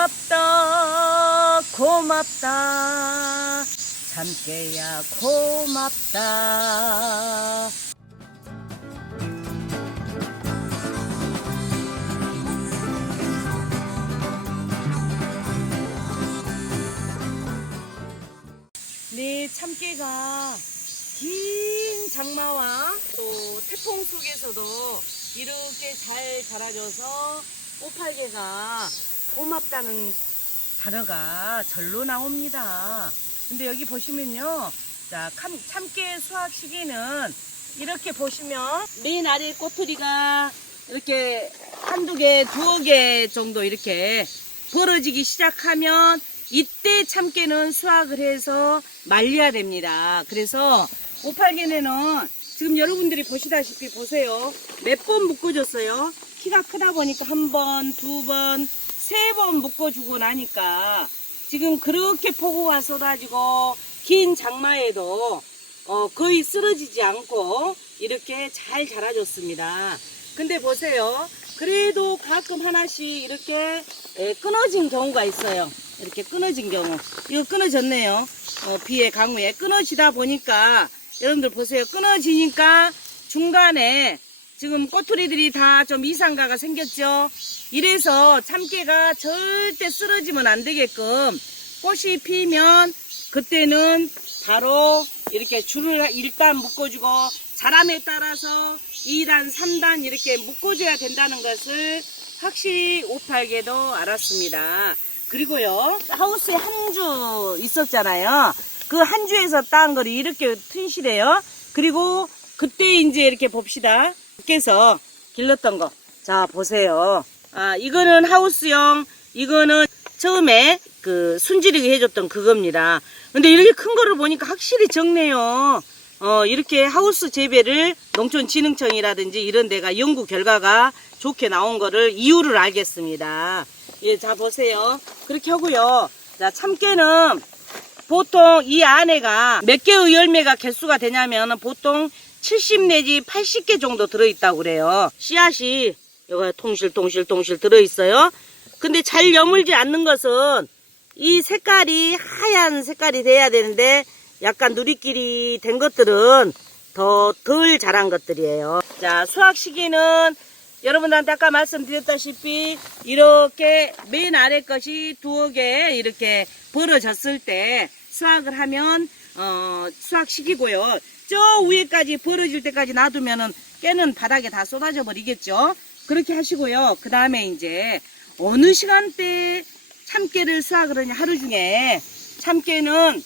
고맙다 고맙다 참깨야 고맙다. 네, 참깨가 긴 장마와 또 태풍 속에서도 이렇게 잘 자라줘서 오팔개가 고맙다는 단어가 절로 나옵니다. 근데 여기 보시면요, 자, 참깨 수확 시기는 이렇게 보시면 맨 아래 꼬투리가 이렇게 한두 개, 두어 개 정도 이렇게 벌어지기 시작하면 이때 참깨는 수확을 해서 말려야 됩니다. 그래서 오팔개는 지금 여러분들이 보시다시피 보세요. 몇 번 묶어줬어요. 키가 크다 보니까 한 번, 두 번, 세 번 묶어주고 나니까 지금 그렇게 폭우가 쏟아지고 긴 장마에도 거의 쓰러지지 않고 이렇게 잘 자라줬습니다. 근데 보세요. 그래도 가끔 하나씩 이렇게 끊어진 경우가 있어요. 이렇게 끊어진 경우. 이거 끊어졌네요. 비에 강우에 끊어지다 보니까 여러분들 보세요. 끊어지니까 중간에 지금 꼬투리들이 다 좀 이상가가 생겼죠. 이래서 참깨가 절대 쓰러지면 안 되게끔 꽃이 피면 그때는 바로 이렇게 줄을 일단 묶어주고 자람에 따라서 2단, 3단 이렇게 묶어줘야 된다는 것을 확실히 오팔개도 알았습니다. 그리고요, 하우스에 한 주 있었잖아요. 그 한 주에서 딴 거를 이렇게 튼실해요. 그리고 그때 이제 이렇게 봅시다. 밖에서 길렀던 거. 자, 보세요. 이거는 하우스용, 이거는 처음에 그 순지르기 해줬던 그겁니다. 근데 이렇게 큰 거를 보니까 확실히 적네요. 이렇게 하우스 재배를 농촌진흥청이라든지 이런 데가 연구 결과가 좋게 나온 거를 이유를 알겠습니다. 예, 자, 보세요. 그렇게 하고요. 자, 참깨는 보통 이 안에가 몇 개의 열매가 개수가 되냐면 보통 70 내지 80개 정도 들어있다고 그래요. 씨앗이 여기 통실통실 들어있어요. 근데 잘 여물지 않는 것은 이 색깔이 하얀 색깔이 돼야 되는데 약간 누리끼리 된 것들은 더 덜 자란 것들이에요. 자, 수확 시기는 여러분들한테 아까 말씀드렸다시피 이렇게 맨 아래 것이 두어 개 이렇게 벌어졌을 때 수확을 하면 수확 시기고요. 저 위에까지 벌어질 때까지 놔두면은 깨는 바닥에 다 쏟아져 버리겠죠. 그렇게 하시고요. 그 다음에 이제 어느 시간대에 참깨를 수확을 하냐, 하루 중에 참깨는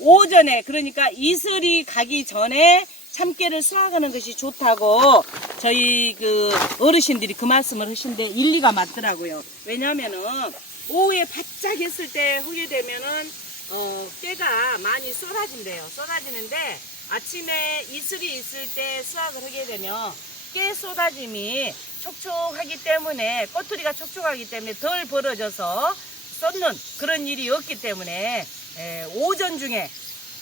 오전에, 그러니까 이슬이 가기 전에 참깨를 수확하는 것이 좋다고 저희 그 어르신들이 그 말씀을 하신데 일리가 맞더라고요. 왜냐면은 오후에 바짝 했을 때 후게 되면은 깨가 많이 쏟아진대요. 쏟아지는데 아침에 이슬이 있을 때 수확을 하게 되면 깨 쏟아짐이 촉촉하기 때문에, 꼬투리가 촉촉하기 때문에 덜 벌어져서 쏟는 그런 일이 없기 때문에 오전 중에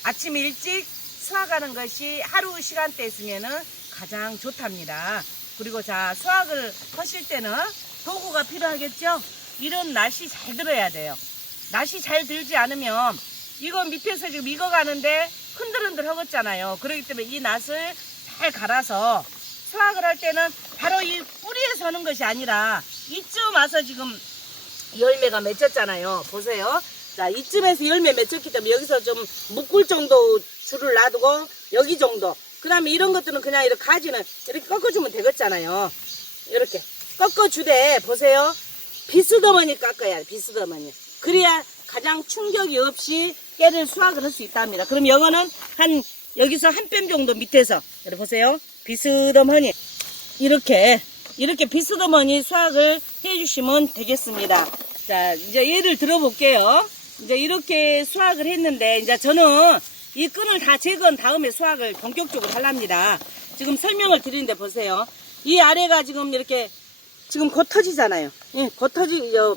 아침 일찍 수확하는 것이 하루 시간대 있으면은 가장 좋답니다. 그리고 자, 수확을 하실 때는 도구가 필요하겠죠? 이런 낫이 잘 들어야 돼요. 낫이 잘 들지 않으면 이거 밑에서 지금 익어가는데 흔들흔들 하겠잖아요. 그렇기 때문에 이 낫을 잘 갈아서 수확을 할 때는 바로 이 뿌리에 서는 것이 아니라 이쯤 와서 지금 열매가 맺혔잖아요. 보세요. 자, 이쯤에서 열매 맺혔기 때문에 여기서 좀 묶을 정도 줄을 놔두고 여기 정도. 그 다음에 이런 것들은 그냥 이렇게 가지는 이렇게 꺾어주면 되겠잖아요. 이렇게 꺾어주되 보세요. 비스더머니 깎아야 돼. 비스더머니. 그래야 가장 충격이 없이 깨를 수확을 할 수 있답니다. 그럼 이거는 여기서 한 뼘 정도 밑에서 이렇게 보세요. 비스더머니 이렇게 비스더머니 수확을 해주시면 되겠습니다. 자, 이제 예를 들어볼게요. 이제 이렇게 수확을 했는데 이제 저는 이 끈을 다 제거한 다음에 수확을 본격적으로 하랍니다. 지금 설명을 드리는데 보세요. 이 아래가 지금 이렇게 지금 곧 터지잖아요. 예, 곧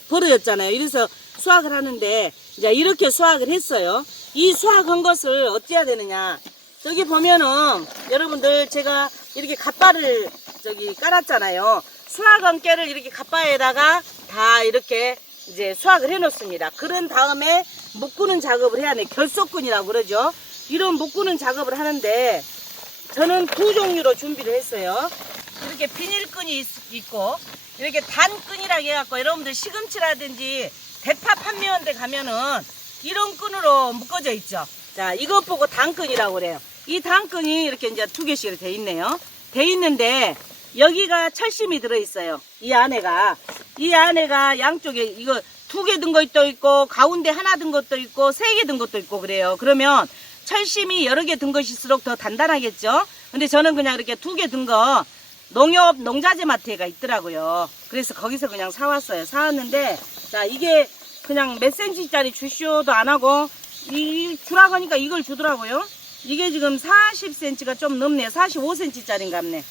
벌어졌잖아요. 이래서 수확을 하는데 이제 이렇게 수확을 했어요. 이 수확한 것을 어찌해야 되느냐. 저기 보면은 여러분들 제가 이렇게 갓바를 저기 깔았잖아요. 수확한 깨를 이렇게 갓바에다가 다 이렇게 이제 수확을 해 놓습니다. 그런 다음에 묶는 작업을 해야 돼. 결속근이라고 그러죠. 이런 묶는 작업을 하는데 저는 두 종류로 준비를 했어요. 이렇게 비닐끈이 있고 이렇게 단끈이라고 해갖고 여러분들 시금치라든지 대파 판매원 데 가면은 이런 끈으로 묶어져 있죠. 자, 이것 보고 단끈이라고 그래요. 이 단끈이 이렇게 이제 두 개씩 이렇게 돼 있네요. 돼 있는데 여기가 철심이 들어있어요. 이 안에가 양쪽에 이거 두 개 든 것도 있고 가운데 하나 든 것도 있고 세 개 든 것도 있고 그래요. 그러면 철심이 여러 개 든 것일수록 더 단단하겠죠. 근데 저는 그냥 이렇게 두 개 든 거 농자재 마트가 있더라고요. 그래서 거기서 그냥 사왔어요. 사왔는데 자, 이게 그냥 몇 cm짜리 주쇼도 안 하고 이 주라고 하니까 이걸 주더라고요. 이게 지금 40cm가 좀 넘네요. 45cm짜리인가 보네.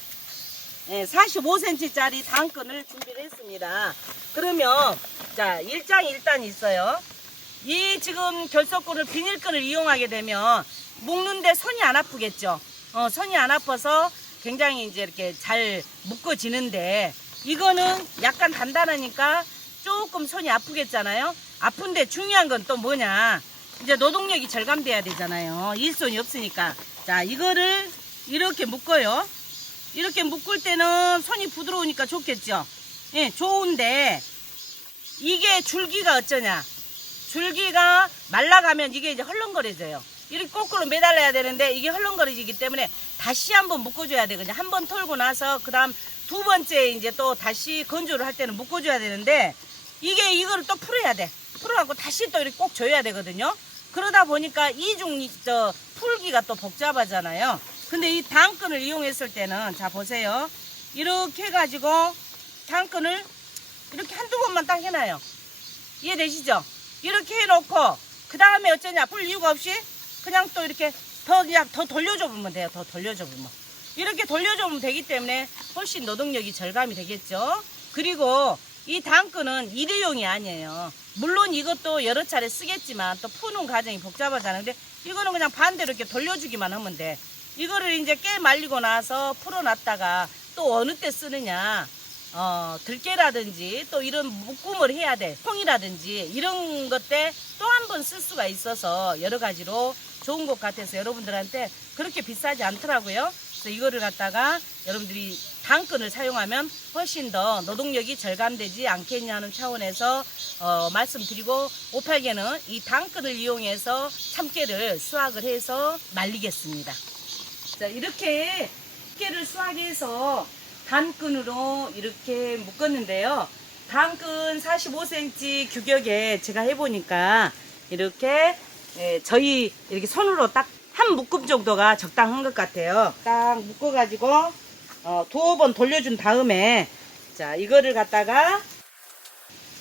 네, 45cm짜리 단끈을 준비를 했습니다. 그러면 자, 일단 있어요. 이 지금 결속끈을 비닐끈을 이용하게 되면 묶는데 손이 안 아프겠죠. 손이 안 아파서 굉장히 이제 이렇게 잘 묶어지는데 이거는 약간 단단하니까 조금 손이 아프겠잖아요. 아픈데 중요한 건 또 뭐냐, 이제 노동력이 절감돼야 되잖아요. 일손이 없으니까. 자, 이거를 이렇게 묶어요. 이렇게 묶을 때는 손이 부드러우니까 좋겠죠. 예, 좋은데 이게 줄기가 어쩌냐, 줄기가 말라가면 이게 이제 헐렁거려져요. 이렇게 거꾸로 매달려야 되는데 이게 헐렁거려지기 때문에 다시 한번 묶어줘야 되거든요. 한번 털고 나서 그 다음 두 번째 이제 또 다시 건조를 할 때는 묶어줘야 되는데 이거를 또 풀어야 돼. 풀어갖고 다시 또 이렇게 꼭 줘야 되거든요. 그러다 보니까 풀기가 또 복잡하잖아요. 근데 이 단끈을 이용했을 때는 자, 보세요. 이렇게 해가지고 단끈을 이렇게 한두 번만 딱 해놔요. 이해되시죠? 이렇게 해놓고 그 다음에 어쩌냐, 풀 이유가 없이 그냥 또 이렇게 그냥 더 돌려줘 보면 돼요. 더 돌려줘 보면. 이렇게 돌려줘 보면 되기 때문에 훨씬 노동력이 절감이 되겠죠. 그리고 이 단끈은 일회용이 아니에요. 물론 이것도 여러 차례 쓰겠지만 또 푸는 과정이 복잡하잖아요. 근데 이거는 그냥 반대로 이렇게 돌려주기만 하면 돼. 이거를 이제 깨 말리고 나서 풀어놨다가 또 어느 때 쓰느냐, 들깨라든지 또 이런 묶음을 해야 돼. 콩이라든지 이런 것 때 또 한 번 쓸 수가 있어서 여러 가지로 좋은 것 같아서 여러분들한테 그렇게 비싸지 않더라고요. 그래서 이거를 갖다가 여러분들이 단끈을 사용하면 훨씬 더 노동력이 절감되지 않겠냐는 차원에서 말씀드리고, 오팔개는 이 단끈을 이용해서 참깨를 수확을 해서 말리겠습니다. 자, 이렇게 깨를 수확해서 단끈으로 이렇게 묶었는데요. 단끈 45cm 규격에 제가 해보니까 이렇게 저희 이렇게 손으로 딱 한 묶음 정도가 적당한 것 같아요. 딱 묶어가지고 두어 번 돌려준 다음에 자, 이거를 갖다가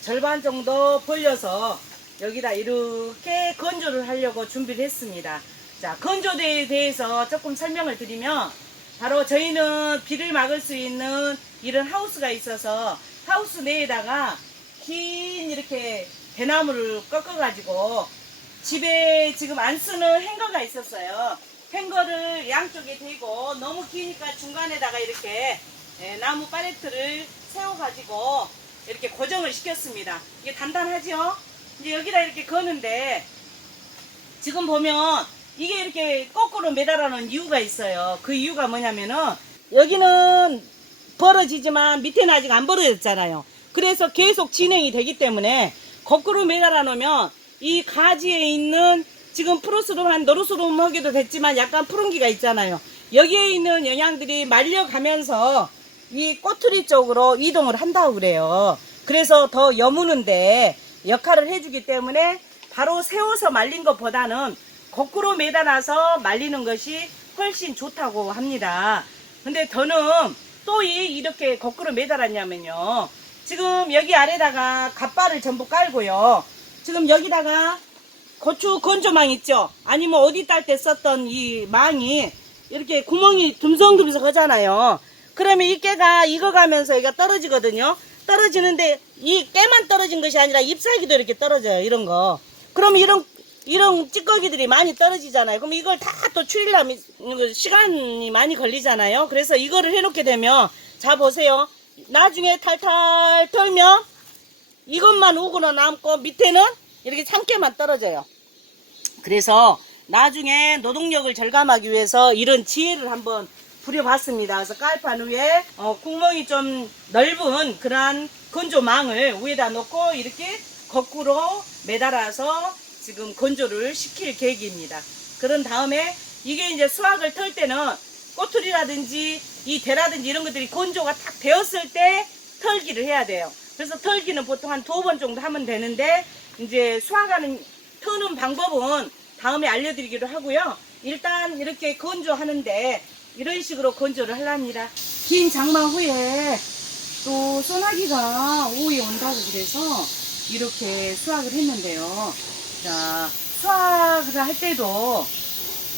절반 정도 벌려서 여기다 이렇게 건조를 하려고 준비를 했습니다. 자, 건조대에 대해서 조금 설명을 드리면 바로 저희는 비를 막을 수 있는 이런 하우스가 있어서 하우스 내에다가 긴 이렇게 대나무를 꺾어가지고 집에 지금 안 쓰는 행거가 있었어요. 행거를 양쪽에 대고 너무 기니까 중간에다가 이렇게 나무 팔레트를 세워가지고 이렇게 고정을 시켰습니다. 이게 단단하죠? 이제 여기다 이렇게 거는데 지금 보면 이게 이렇게 거꾸로 매달아 놓은 이유가 있어요. 그 이유가 뭐냐면은 여기는 벌어지지만 밑에는 아직 안 벌어졌잖아요. 그래서 계속 진행이 되기 때문에 거꾸로 매달아 놓으면 이 가지에 있는 지금 푸르스름한 노르스름 하기도 됐지만 약간 푸른기가 있잖아요. 여기에 있는 영양들이 말려가면서 이 꼬투리 쪽으로 이동을 한다고 그래요. 그래서 더 여무는데 역할을 해주기 때문에 바로 세워서 말린 것보다는 거꾸로 매달아서 말리는 것이 훨씬 좋다고 합니다. 근데 저는 또 이렇게 거꾸로 매달았냐면요, 지금 여기 아래다가 갓발을 전부 깔고요, 지금 여기다가 고추 건조망 있죠? 아니면 어디 딸 때 썼던 이 망이 이렇게 구멍이 듬성듬성 하잖아요. 그러면 이 깨가 익어가면서 얘가 떨어지거든요. 떨어지는데 이 깨만 떨어진 것이 아니라 잎사귀도 이렇게 떨어져요. 이런 거. 그럼 이런 찌꺼기들이 많이 떨어지잖아요. 그럼 이걸 다 또 추리려면 시간이 많이 걸리잖아요. 그래서 이거를 해놓게 되면, 자, 보세요. 나중에 탈탈 털면 이것만 우고는 남고 밑에는 이렇게 참깨만 떨어져요. 그래서 나중에 노동력을 절감하기 위해서 이런 지혜를 한번 부려봤습니다. 그래서 깔판 위에 구멍이 좀 넓은 그러한 건조망을 위에다 놓고 이렇게 거꾸로 매달아서 지금 건조를 시킬 계획입니다. 그런 다음에 이게 이제 수확을 털 때는 꼬투리라든지 이 대라든지 이런 것들이 건조가 딱 되었을 때 털기를 해야 돼요. 그래서 털기는 보통 한 2번 정도 하면 되는데 이제 수확하는 터는 방법은 다음에 알려드리기로 하고요. 일단 이렇게 건조하는데 이런 식으로 건조를 하랍니다. 긴 장마 후에 또 소나기가 오후에 온다고 그래서 이렇게 수확을 했는데요. 자, 수확을 할 때도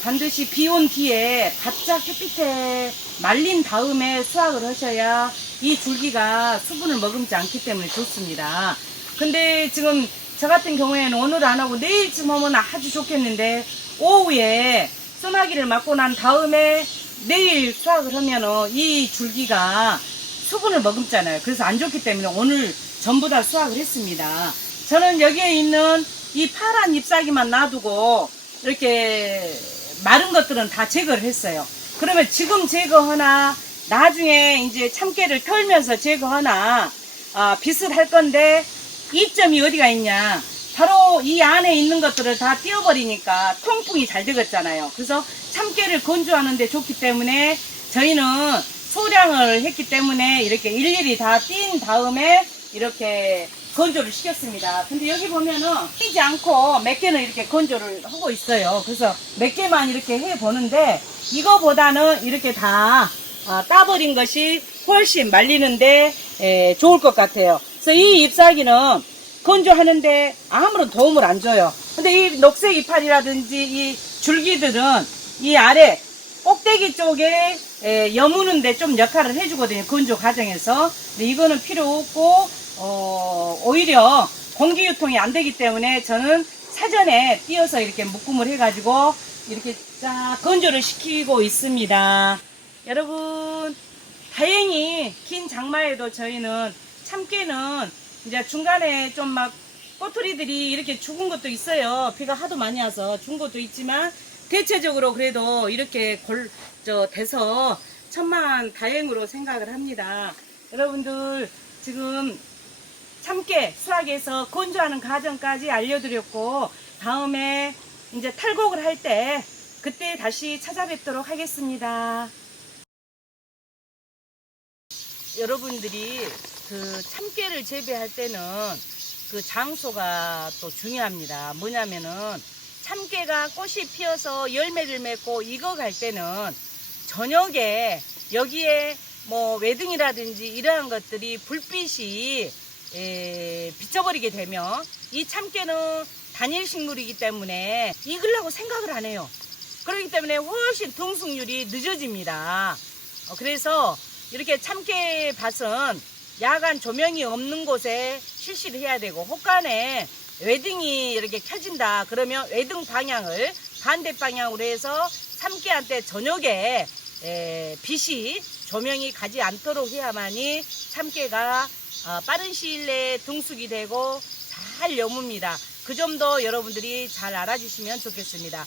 반드시 비 온 뒤에 바짝 햇빛에 말린 다음에 수확을 하셔야 이 줄기가 수분을 머금지 않기 때문에 좋습니다. 근데 지금 저 같은 경우에는 오늘 안 하고 내일쯤 하면 아주 좋겠는데 오후에 소나기를 맞고 난 다음에 내일 수확을 하면은 이 줄기가 수분을 머금잖아요. 그래서 안 좋기 때문에 오늘 전부 다 수확을 했습니다. 저는 여기에 있는 이 파란 잎사귀만 놔두고 이렇게 마른 것들은 다 제거를 했어요. 그러면 지금 제거하나 나중에 이제 참깨를 털면서 제거하나 빗을 할 건데 이점이 어디가 있냐, 바로 이 안에 있는 것들을 다 띄워버리니까 통풍이 잘 되겠잖아요. 그래서 참깨를 건조하는데 좋기 때문에 저희는 소량을 했기 때문에 이렇게 일일이 다 띈 다음에 이렇게 건조를 시켰습니다. 근데 여기 보면은 띄지 않고 몇 개는 이렇게 건조를 하고 있어요. 그래서 몇 개만 이렇게 해보는데 이거보다는 이렇게 다 따버린 것이 훨씬 말리는데 좋을 것 같아요. 그래서 이 잎사귀는 건조하는데 아무런 도움을 안 줘요. 근데 이 녹색 이파리라든지 이 줄기들은 이 아래 꼭대기 쪽에 여무는데 좀 역할을 해주거든요. 건조 과정에서. 근데 이거는 필요 없고 오히려 공기 유통이 안 되기 때문에 저는 사전에 띄어서 이렇게 묶음을 해가지고 이렇게 쫙 건조를 시키고 있습니다. 여러분, 다행히 긴 장마에도 저희는 참깨는 이제 중간에 좀 막 꼬투리들이 이렇게 죽은 것도 있어요. 비가 하도 많이 와서 죽은 것도 있지만 대체적으로 그래도 이렇게 돼서 천만 다행으로 생각을 합니다. 여러분들 지금 참깨 수확해서 건조하는 과정까지 알려드렸고 다음에 이제 탈곡을 할 때 그때 다시 찾아뵙도록 하겠습니다. 여러분들이 그 참깨를 재배할 때는 그 장소가 또 중요합니다. 뭐냐면은 참깨가 꽃이 피어서 열매를 맺고 익어갈 때는 저녁에 여기에 뭐 외등이라든지 이러한 것들이 불빛이 비쳐버리게 되면 이 참깨는 단일 식물이기 때문에 익으려고 생각을 안 해요. 그렇기 때문에 훨씬 등숙률이 늦어집니다. 그래서 이렇게 참깨 밭은 야간 조명이 없는 곳에 실시를 해야 되고 혹간에 외등이 이렇게 켜진다 그러면 외등 방향을 반대 방향으로 해서 참깨한테 저녁에 빛이 조명이 가지 않도록 해야만이 참깨가 빠른 시일 내에 등숙이 되고 잘 여뭅니다. 그 점도 여러분들이 잘 알아주시면 좋겠습니다.